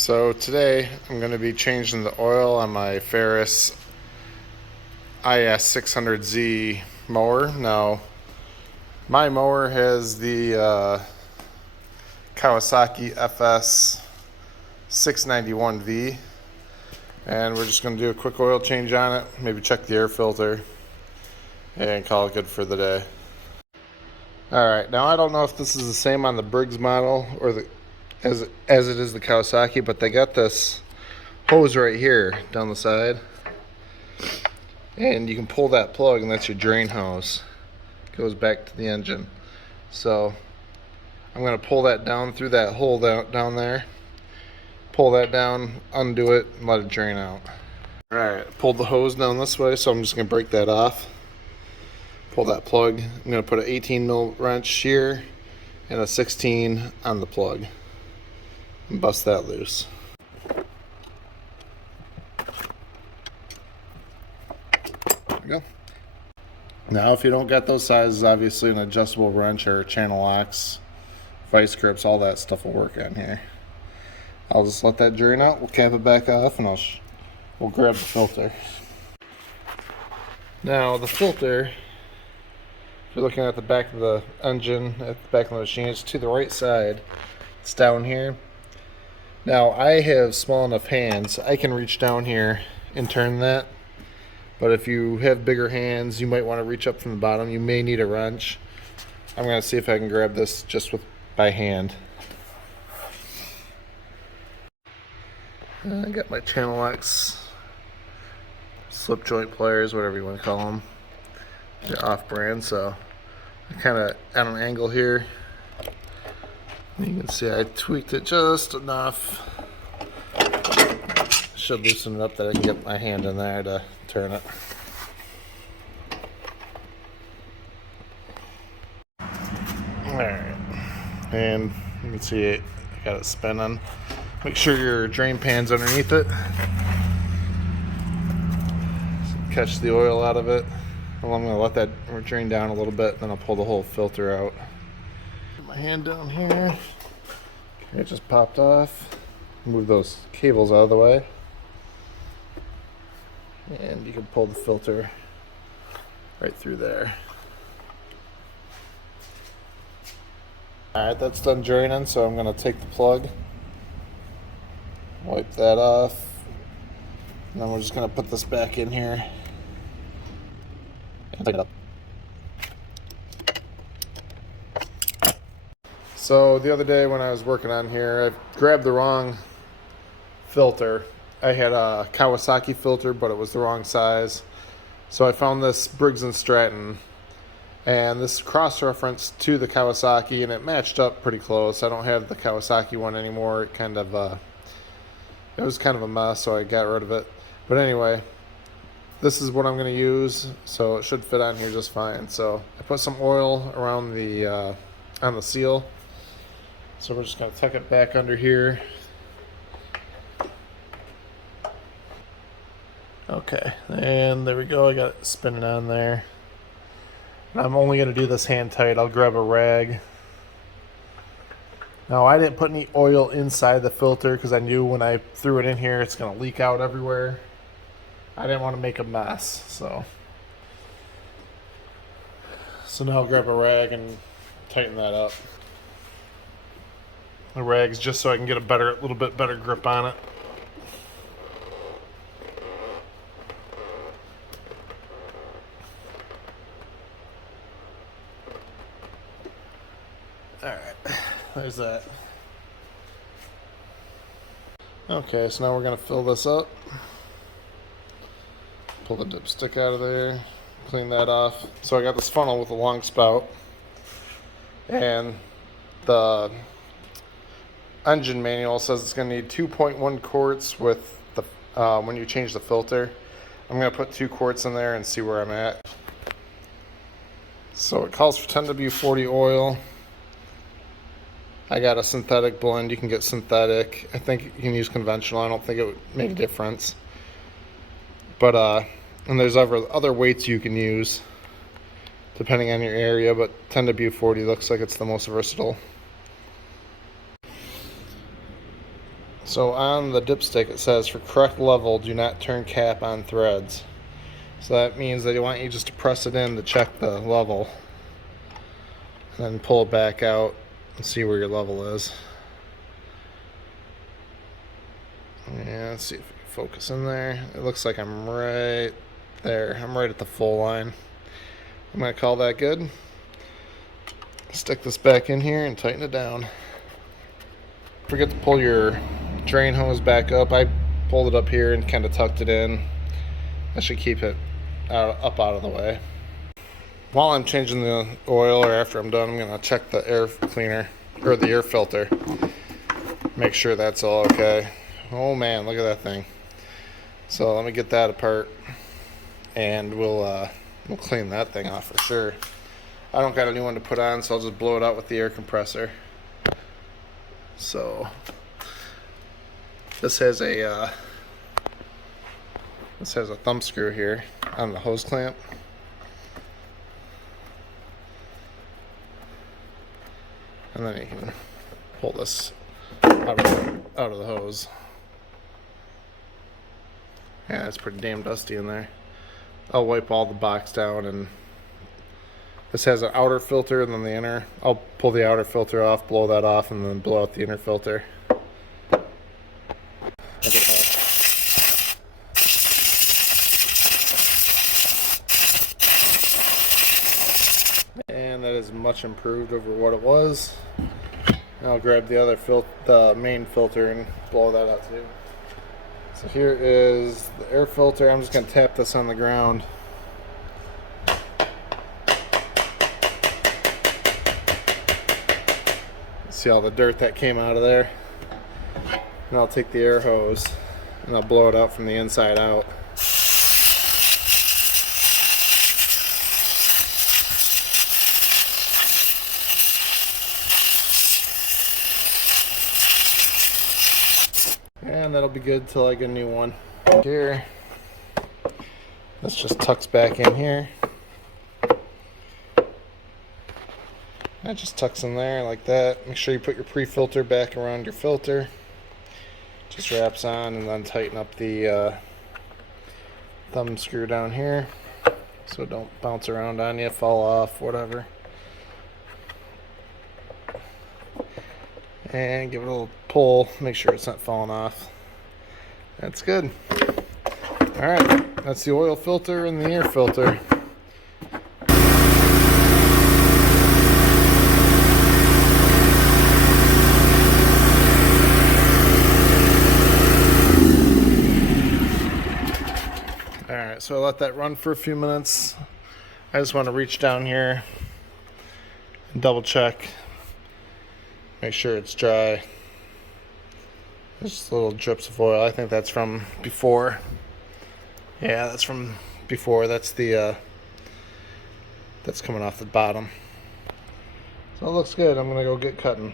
So today I'm going to be changing the oil on my Ferris IS600Z mower. Now my mower has the Kawasaki FS 691V, and we're just going to do a quick oil change on it, maybe check the air filter, and call it good for the day. Alright, now I don't know if this is the same on the Briggs model or as it is the Kawasaki, but they got this hose right here down the side, and you can pull that plug and that's your drain hose. It goes back to the engine. So I'm going to pull that down through that hole down there, pull that down, undo it, and let it drain out. Alright, pulled the hose down this way, so I'm just going to break that off. Pull that plug. I'm going to put an 18 mil wrench here and a 16 on the plug and bust that loose. There we go. Now if you don't got those sizes, obviously an adjustable wrench or channel locks, vice grips, all that stuff will work on here. I'll just let that drain out, we'll cap it back off, and we'll grab the filter. Now the filter, if you're looking at the back of the engine, at the back of the machine, it's to the right side. It's down here. Now I have small enough hands, I can reach down here and turn that. But if you have bigger hands, you might want to reach up from the bottom. You may need a wrench. I'm going to see if I can grab this just by hand. I got my channel locks, slip joint pliers, whatever you want to call them. They're off-brand, so I kind of at an angle here. You can see I tweaked it just enough. Should loosen it up that I can get my hand in there to turn it. Alright, and you can see I got it spinning. Make sure your drain pan's underneath it. Catch the oil out of it. Well, I'm going to let that drain down a little bit, then I'll pull the whole filter out. Put my hand down here. It just popped off. Move those cables out of the way. And you can pull the filter right through there. Alright, that's done draining, so I'm going to take the plug, wipe that off, and then we're just going to put this back in here. Pick it up. So the other day when I was working on here, I grabbed the wrong filter. I had a Kawasaki filter, but it was the wrong size. So I found this Briggs & Stratton, and this cross-reference to the Kawasaki, and it matched up pretty close. I don't have the Kawasaki one anymore. It was kind of a mess, so I got rid of it. But anyway, this is what I'm going to use, so it should fit on here just fine. So I put some oil around the on the seal. So we're just going to tuck it back under here. Okay, and there we go. I got it spinning on there. And I'm only going to do this hand tight. I'll grab a rag. Now I didn't put any oil inside the filter because I knew when I threw it in here it's going to leak out everywhere. I didn't want to make a mess, so now I'll grab a rag and tighten that up. The rag's just so I can get a little bit better grip on it. Alright, there's that. Okay, so now we're going to fill this up. Pull the dipstick out of there, clean that off. So I got this funnel with a long spout, and the engine manual says it's going to need 2.1 quarts with the when you change the filter. I'm going to put 2 quarts in there and see where I'm at. So it calls for 10W40 oil. I got a synthetic blend. You can get synthetic. I think you can use conventional. I don't think it would make a difference. But and there's other weights you can use depending on your area, but 10W40 looks like it's the most versatile. So on the dipstick it says, for correct level, do not turn cap on threads. So that means that they want you just to press it in to check the level. Then pull it back out and see where your level is. Yeah, let's see if we can focus in there. It looks like I'm right there. I'm right at the full line. I'm going to call that good. Stick this back in here and tighten it down. Forget to pull your drain hose back up. I pulled it up here and kind of tucked it in. That should keep it up out of the way. While I'm changing the oil, or after I'm done, I'm going to check the air cleaner, or the air filter. Make sure that's all okay. Oh man, look at that thing. So let me get that apart, and we'll clean that thing off for sure. I don't got a new one to put on, so I'll just blow it out with the air compressor. So this has a thumb screw here on the hose clamp. And then you can pull this out of the hose. Yeah, it's pretty damn dusty in there. I'll wipe all the box down, and this has an outer filter and then the inner. I'll pull the outer filter off, blow that off, and then blow out the inner filter. And that is much improved over what it was. I'll grab the main filter and blow that out too. So here is the air filter. I'm just going to tap this on the ground. See all the dirt that came out of there. And I'll take the air hose and I'll blow it out from the inside out. And that'll be good till I get a new one. Here, this just tucks back in here. That just tucks in there like that. Make sure you put your pre-filter back around your filter. Just wraps on, and then tighten up the thumb screw down here so it don't bounce around on you, fall off, whatever. And give it a little pull, make sure it's not falling off. That's good. Alright, that's the oil filter and the air filter. Alright, so I let that run for a few minutes. I just want to reach down here and double check. Make sure it's dry. There's little drips of oil. I think that's from before. Yeah, that's from before. That's the that's coming off the bottom. So it looks good. I'm gonna go get cutting.